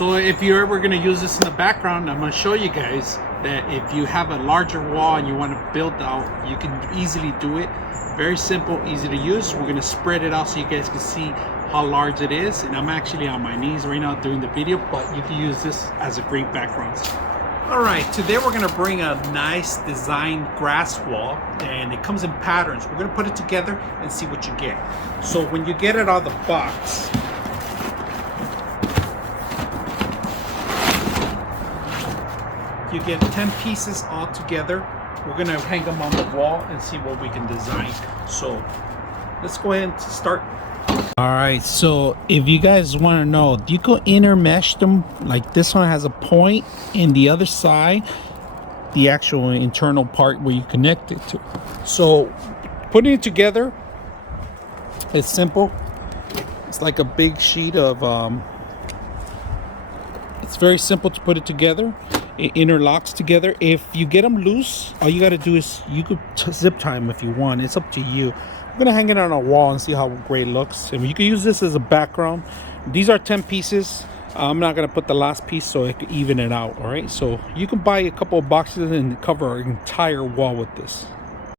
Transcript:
So if you're ever going to use this in the background, I'm going to show you guys that if you have a larger wall and you want to build out, you can easily do it. Very simple, easy to use. We're going to spread it out so you guys can see how large it is. And I'm actually on my knees right now doing the video, but you can use this as a great background. All right, today we're going to bring a nice designed grass wall, and it comes in patterns. We're going to put it together and see what you get. So when you get it out of the box, you get 10 pieces all together. We're gonna hang them on the wall and see what we can design. So let's go ahead and start. All right, so if you guys want to know, you can intermesh them. Like this one has a point in the other side, the actual internal part where you connect it to. So putting it together, it's simple. It's like a big sheet of it's very simple to put it together. It interlocks together. If you get them loose, all you got to do is you could zip tie them if you want. It's up to you. I'm gonna hang it on a wall and see how great it looks. And you can use this as a background. These are 10 pieces. I'm not gonna put the last piece so it can even it out. All right, so you can buy a couple of boxes and cover an entire wall with this.